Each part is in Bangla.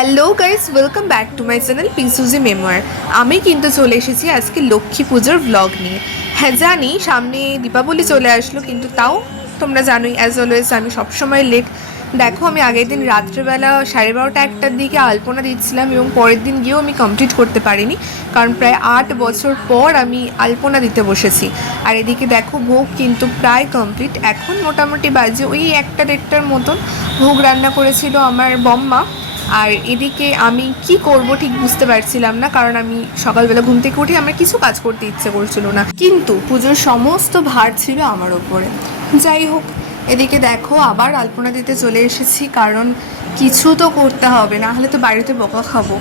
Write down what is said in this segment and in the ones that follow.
Hello guys, welcome back to my channel পিসুজি মেমোয়ার। আমি কিন্তু চলে এসেছি আজকে লক্ষ্মী পুজোর ব্লগ নিয়ে। হ্যাঁ জানি সামনে দীপাবলি চলে আসলো, কিন্তু তাও তোমরা জানোই অ্যাজ অলওয়েজ আমি সবসময় লেট। দেখো, আমি আগের দিন রাত্রেবেলা 12:30-1টার দিকে আলপনা দিচ্ছিলাম এবং পরের দিন গিয়েও আমি কমপ্লিট করতে পারিনি, কারণ প্রায় 8 বছর পর আমি আলপনা দিতে বসেছি। আর এদিকে দেখো, ভোগ কিন্তু প্রায় কমপ্লিট। এখন মোটামুটি বাজে ওই 1টা-1.5টার মতন। ভোগ রান্না করেছিল আমার বম্মা। আর এদিকে আমি কি করব ঠিক বুঝতে পারছিলাম না, কারণ আমি সকালবেলা ঘুম থেকে উঠে আমার কিছু কাজ করতে ইচ্ছে করছিল না, কিন্তু পুজোর সমস্ত ভার ছিল আমার ওপরে। যাই হোক, এদিকে দেখো আবার আলপনা দিতে চলে এসেছি, কারণ কিছু তো করতে হবে, না হলে তো বাড়িতে বকা খাবো।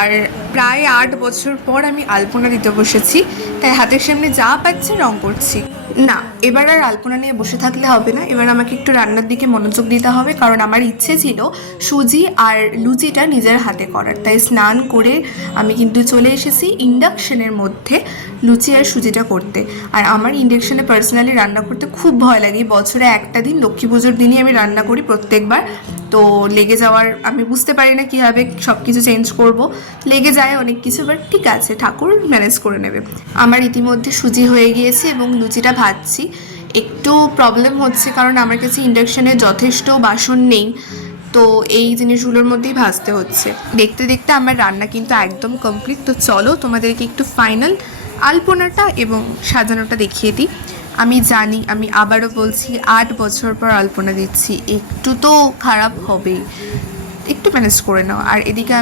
আর প্রায় 8 বছর পর আমি আলপনা দিতে বসেছি, তাই হাতের সামনে যা পাচ্ছে রং করছি। না, এবার আর আলপনা নিয়ে বসে থাকলে হবে না, এবার আমাকে একটু রান্নার দিকে মনোযোগ দিতে হবে, কারণ আমার ইচ্ছে ছিল সুজি আর লুচিটা নিজের হাতে করার। তাই স্নান করে আমি কিন্তু চলে এসেছি ইন্ডাকশনের মধ্যে লুচি আর সুজিটা করতে। আর আমার ইন্ডাকশনে পার্সোনালি রান্না করতে খুব ভয় লাগে। বছরে একটা দিন, লক্ষ্মী পুজোর দিনই আমি রান্না করি প্রত্যেকবার। তো লেগে যাওয়ার আমি বুঝতে পারি না কীভাবে সব কিছু চেঞ্জ করব, লেগে যায় অনেক কিছু, বাট ঠিক আছে, ঠাকুর ম্যানেজ করে নেবে। আমার ইতিমধ্যে সুজি হয়ে গিয়েছে এবং লুচিটা ভাজছি। একটু প্রবলেম হচ্ছে, কারণ আমার কাছে ইন্ডাকশানে যথেষ্ট বাসন নেই, তো এই জিনিসগুলোর মধ্যেই ভাজতে হচ্ছে। দেখতে দেখতে আমার রান্না কিন্তু একদম কমপ্লিট। তো চলো তোমাদেরকে একটু ফাইনাল আলপনাটা এবং সাজানোটা দেখিয়ে দিই। আমি জানি, আমি আবারও বলছি, 8 বছর পর আলপনা দিচ্ছি, একটু তো খারাপ হবেই, একটু ম্যানেজ করে নাও। আর এদিকে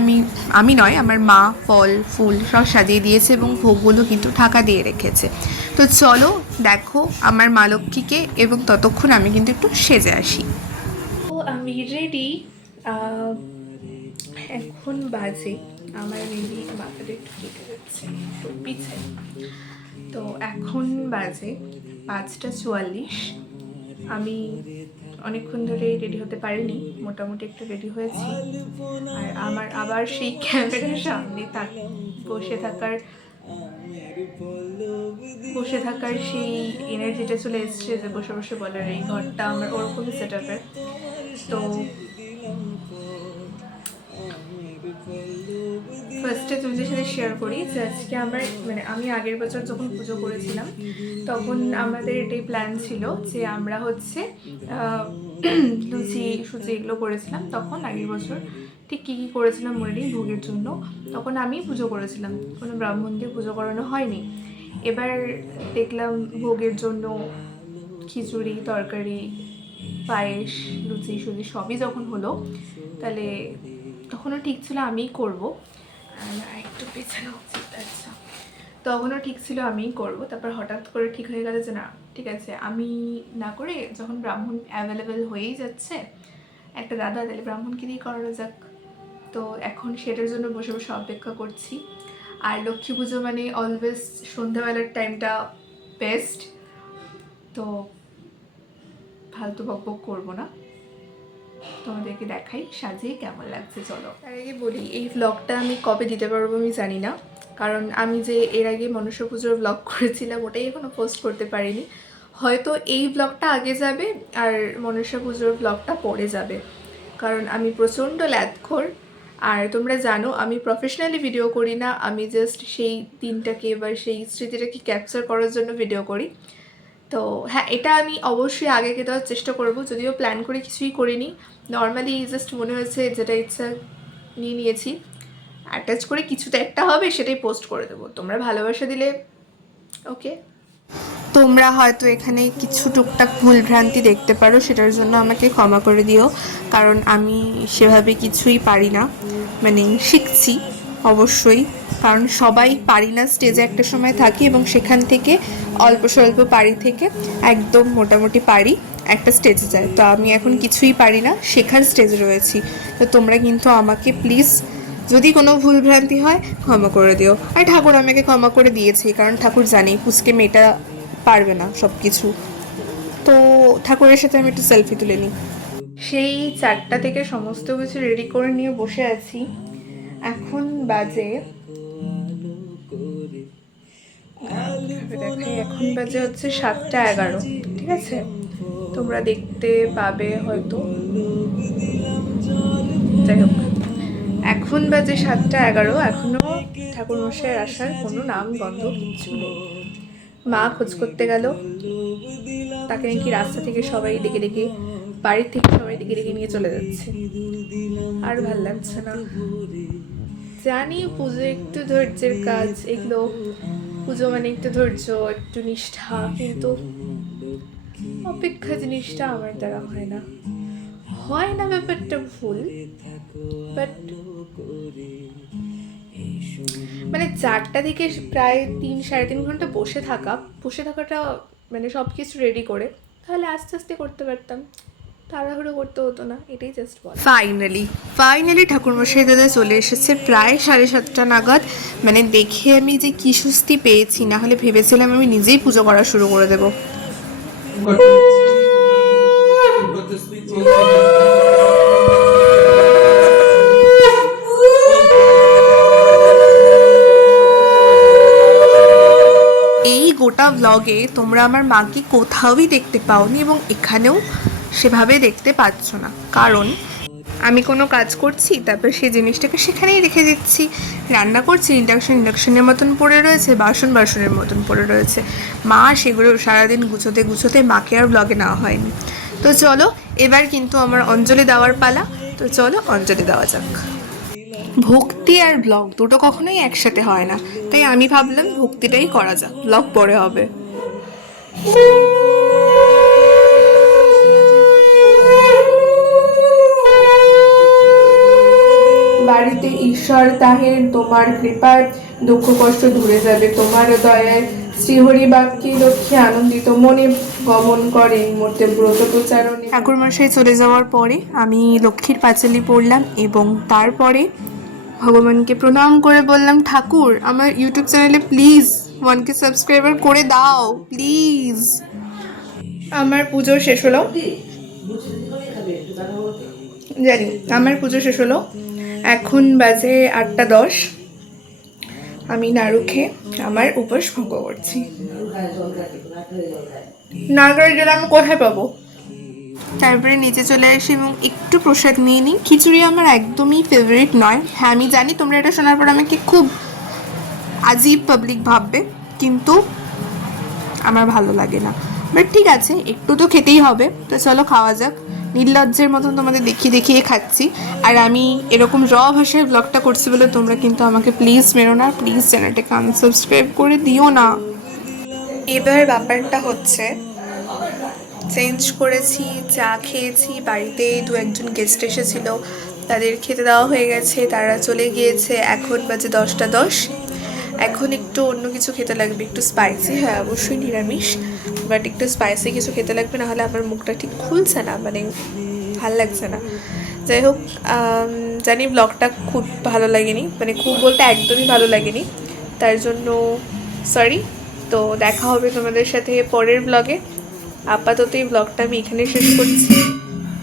আমি নয়, আমার মা ফল ফুল সব সাজিয়ে দিয়েছে এবং ভোগগুলো কিন্তু ঢাকা দিয়ে রেখেছে। তো চলো দেখো আমার মা লক্ষ্মীকে, এবং ততক্ষণ আমি কিন্তু একটু সেজে আসি। তো আমি রেডি। এখন বাজে, আমার মেবি মাথাটা একটু কেটে যাচ্ছে, তো পিছাই। তো এখন বাজে 5টা 44। আমি অনেকক্ষণ ধরে রেডি হতে পারিনি, মোটামুটি একটু রেডি হয়েছি। আর আমার আবার সেই ক্যামেরার সামনে বসে থাকার সেই এনার্জিটা চলে এসছে, যে বসে বসে বলার। এই ঘরটা আমার ওরকমই সেট আপের। তো ফার্স্টে তোমাদের সাথে শেয়ার করি যে আজকে আমার আমি আগের বছর যখন পুজো করেছিলাম, তখন আমাদের এটাই প্ল্যান ছিল যে আমরা হচ্ছে লুচি সুচি এগুলো করেছিলাম। তখন আগের বছর ঠিক কী কী করেছিলাম মনে নেই, ভোগের জন্য তখন আমি পুজো করেছিলাম, কোনো ব্রাহ্মণ দিয়ে পুজো করানো হয়নি। এবার দেখলাম ভোগের জন্য খিচুড়ি, তরকারি, পায়েস, লুচি সুজি সবই যখন হলো, তাহলে তখনও ঠিক ছিল আমিই করবো। একটু পেছানো উচিত, আচ্ছা। তখনও ঠিক ছিল আমিই করবো, তারপর হঠাৎ করে ঠিক হয়ে গেল যে না, ঠিক আছে, আমি না করে যখন ব্রাহ্মণ অ্যাভেলেবেল হয়েই যাচ্ছে একটা দাদা, তাহলে ব্রাহ্মণকে দিয়ে করানো যাক। তো এখন সেটার জন্য বসে বসে অপেক্ষা করছি। আর লক্ষ্মী পুজো মানে অলওয়েজ সন্ধ্যাবেলার টাইমটা বেস্ট। তো ফালতু বকবক করবো না, তোমাদেরকে দেখাই সাজিয়ে কেমন লাগছে। চলো, তার আগে বলি এই ভ্লগটা আমি কবে দিতে পারবো আমি জানি না, কারণ আমি যে এর আগে মনসা পুজোর ভ্লগ করেছিলাম ওটাই এখনও পোস্ট করতে পারিনি। হয়তো এই ভ্লগটা আগে যাবে আর মনসা পুজোর ভ্লগটা পরে যাবে, কারণ আমি প্রচণ্ড ল্যাদখোর। আর তোমরা জানো আমি প্রফেশনালি ভিডিও করি না, আমি জাস্ট সেই দিনটাকে বা সেই স্মৃতিটাকে ক্যাপচার করার জন্য ভিডিও করি। তো হ্যাঁ, এটা আমি অবশ্যই আগে দেওয়ার চেষ্টা করব, যদিও প্ল্যান করে কিছুই করিনি, নর্মালি জাস্ট মনে হয়েছে যেটা ইচ্ছা নিয়ে নিয়েছি, অ্যাটাচ করে কিছুটা একটা হবে সেটাই পোস্ট করে দেবো। তোমরা ভালোবাসা দিলে ওকে। তোমরা হয়তো এখানে কিছু টুকটাক ভুলভ্রান্তি দেখতে পারো, সেটার জন্য আমাকে ক্ষমা করে দিও, কারণ আমি সেভাবে কিছুই পারি না, শিখছি অবশ্যই, কারণ সবাই পারি না, স্টেজে একটা সময় থাকি এবং সেখান থেকে অল্প স্বল্প পারি থেকে একদম মোটামুটি পারি একটা স্টেজে যায়। তো আমি এখন কিছুই পারি না, শেখার স্টেজে রয়েছি। তো তোমরা কিন্তু আমাকে প্লিজ, যদি কোনো ভুলভ্রান্তি হয় ক্ষমা করে দিও। আর ঠাকুর আমাকে ক্ষমা করে দিয়েছে, কারণ ঠাকুর জানে পুচকে মেয়েটা পারবে না সব কিছু। তো ঠাকুরের সাথে আমি একটু সেলফি তুলে নিই। সেই 4টা থেকে সমস্ত কিছু রেডি করে নিয়ে বসে আছি। এখন বাজে দেখাই, এখন বাজে হচ্ছে 7টা 11, ঠিক আছে? তোমরা দেখতে পাবে হয়তো, যাই হোক, এখন বাজে 7:11, এখনও ঠাকুরমশাইয়ের আসার কোনো নাম গন্ধ কিচ্ছু নেই। মা খোঁজ করতে গেল, তাকে নাকি রাস্তা থেকে সবাই ডেকে ডেকে, বাড়ির থেকে সবাই ডেকে ডেকে নিয়ে চলে যাচ্ছে। আর ভাল লাগছে না। জানি পুজো একটু ধৈর্যের কাজ, এগুলো পুজো মানে একটু ধৈর্য, একটু নিষ্ঠা, কিন্তু অপেক্ষা জিনিসটা আমার দ্বারা হয় না। হয় না ব্যাপারটা ভুল, বাট মানে 4টা থেকে প্রায় 3-3.5 ঘন্টা বসে থাকাটা মানে সব কিছু রেডি করে, তাহলে আস্তে আস্তে করতে পারতাম, তাড়াহুড়ো করতে হতো না, এটাই জাস্ট বল। ফাইনালি ঠাকুরমশাই দাদা চলে এসেছে প্রায় 7:30 নাগাদ। মানে দেখে আমি যে কি স্বস্তি পেয়েছি, না হলে ভেবেছিলাম আমি নিজেই পুজো করা শুরু করে দেবো। এই গোটা ব্লগে তোমরা আমার মাকে কোথাওই দেখতে পাওনি এবং এখানেও সেভাবে দেখতে পাচ্ছ না, কারণ আমি কোনো কাজ করছি তারপর সেই জিনিসটাকে সেখানেই রেখে দিচ্ছি। রান্না করছি, ইন্ডাকশনের মতন পড়ে রয়েছে, বাসনের মতন পড়ে রয়েছে। মা সেগুলো সারাদিন গুছোতে মাকে আর ব্লগে নেওয়া হয়নি। তো চলো এবার কিন্তু আমার অঞ্জলি দেওয়ার পালা, তো চলো অঞ্জলি দেওয়া যাক। ভক্তি আর ব্লগ দুটো কখনোই একসাথে হয় না, তাই আমি ভাবলাম ভক্তিটাই করা যাক, ব্লগ পরে হবে। বাড়িতে ঈশ্বর তাহের, তোমার কৃপায় দুঃখ কষ্ট দূরে যাবে, তোমার দয়ায় শ্রীহরি বাক্যে লক্ষ্মী আনন্দিত মনে গমন করে মূর্তে ব্রত প্রচারণে। ঠাকুরমশাই চলে যাওয়ার পরে আমি লক্ষ্মীর পাঁচালি পড়লাম এবং তারপরে ভগবানকে প্রণাম করে বললাম, ঠাকুর আমার ইউটিউব চ্যানেলে প্লিজ 1K সাবস্ক্রাইবার করে দাও প্লিজ। আমার পুজো শেষ হলো, জানি আমার পুজো শেষ হলো, এখন বাজে 8:10। আমি নাড়ু খেয়ে আমার উপোস ভঙ্গ করছি। না করে গেলে আমি কোথায় পাবো? তারপরে নিচে চলে আসি এবং একটু প্রসাদ নিয়ে নিই। খিচুড়ি আমার একদমই ফেভারিট নয়। হ্যাঁ আমি জানি তোমরা এটা শোনার পর আমাকে খুব আজীব পাবলিক ভাববে, কিন্তু আমার ভালো লাগে না, বাট ঠিক আছে একটু তো খেতেই হবে। তো চলো খাওয়া যাক। নির্লজ্জের মতন তোমাদের দেখিয়ে খাচ্ছি, আর আমি এরকম ভাষায় ব্লগটা করছি বলে তোমরা কিন্তু আমাকে প্লিজ মেরো না, প্লিজ চ্যানেলটাকে আনসাবস্ক্রাইব করে দিও না। এবার ব্যাপারটা হচ্ছে চেঞ্জ করেছি, চা খেয়েছি, বাড়িতে 2-1 গেস্ট এসেছিল, তাদের খেতে দেওয়া হয়ে গেছে, তারা চলে গিয়েছে। এখন বাজে 10:10। এখন একটু অন্য কিছু খেতে লাগবে, একটু স্পাইসি, হ্যাঁ অবশ্যই নিরামিষ, বাট একটু স্পাইসি কিছু খেতে লাগবে, নাহলে আমার মুখটা ঠিক খুলছে না, মানে ভাল লাগছে না। যাই হোক, জানি ব্লগটা খুব ভালো লাগেনি, মানে খুব বলতে একদমই ভালো লাগেনি, তার জন্য সরি। তো দেখা হবে তোমাদের সাথে পরের ব্লগে। আপাতত এই ব্লগটা আমি এখানে শেষ করছি,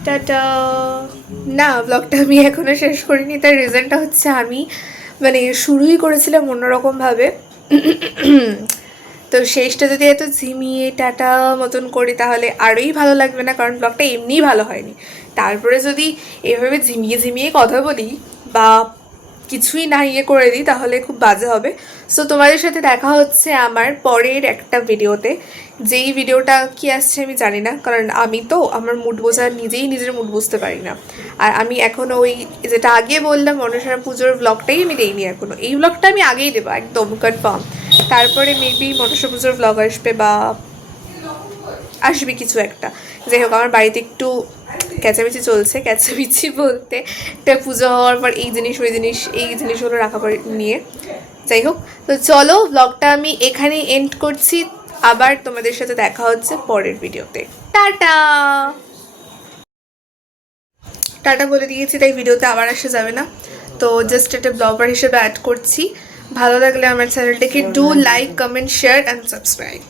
টাটা। না, ব্লগটা আমি এখনও শেষ করিনি, তার রিজনটা হচ্ছে আমি মানে শুরুই করেছিলাম অন্যরকমভাবে, তো শেষটা যদি এত ঝিমিয়ে টাটা মতন করি তাহলে আরোই ভালো লাগবে না, কারণ ব্লগটা এমনিই ভালো হয়নি। তারপরে যদি এভাবে ঝিমিয়ে কথা বলি বা কিছুই না করে দিই তাহলে খুব বাজে হবে। সো তোমাদের সাথে দেখা হচ্ছে আমার পরের একটা ভিডিওতে। যেই ভিডিওটা কি আসছে আমি জানি না, কারণ আমি তো আমার মুড বোঝা নিজের মুড বুঝতে পারি না। আর আমি এখনও ওই যেটা আগে বললাম অনসরা পুজোর ব্লগটাই আমি দেইনি এখনও, এই ব্লগটা আমি আগেই দেবো একদম কনফার্ম। তারপরে মেবি মনসা পুজোর ব্লগ আসবে বা আসবে কিছু একটা। যাই হোক, আমার বাড়িতে একটু ক্যাচামেচি চলছে, ক্যাচামেচি বলতে একটা পুজো হওয়ার পর এই জিনিসগুলো রাখা নিয়ে। যাই হোক, তো চলো ব্লগটা আমি এখানেই এন্ড করছি, আবার তোমাদের সাথে দেখা হচ্ছে পরের ভিডিওতে। টাটা টাটা বলে দিয়েছি, তাই ভিডিওতে আবার আসা যাবে না, তো জাস্ট একটা ব্লগার হিসেবে অ্যাড করছি। ভালো লাগলে আমার চ্যানেলটাকে do like, comment, share and subscribe.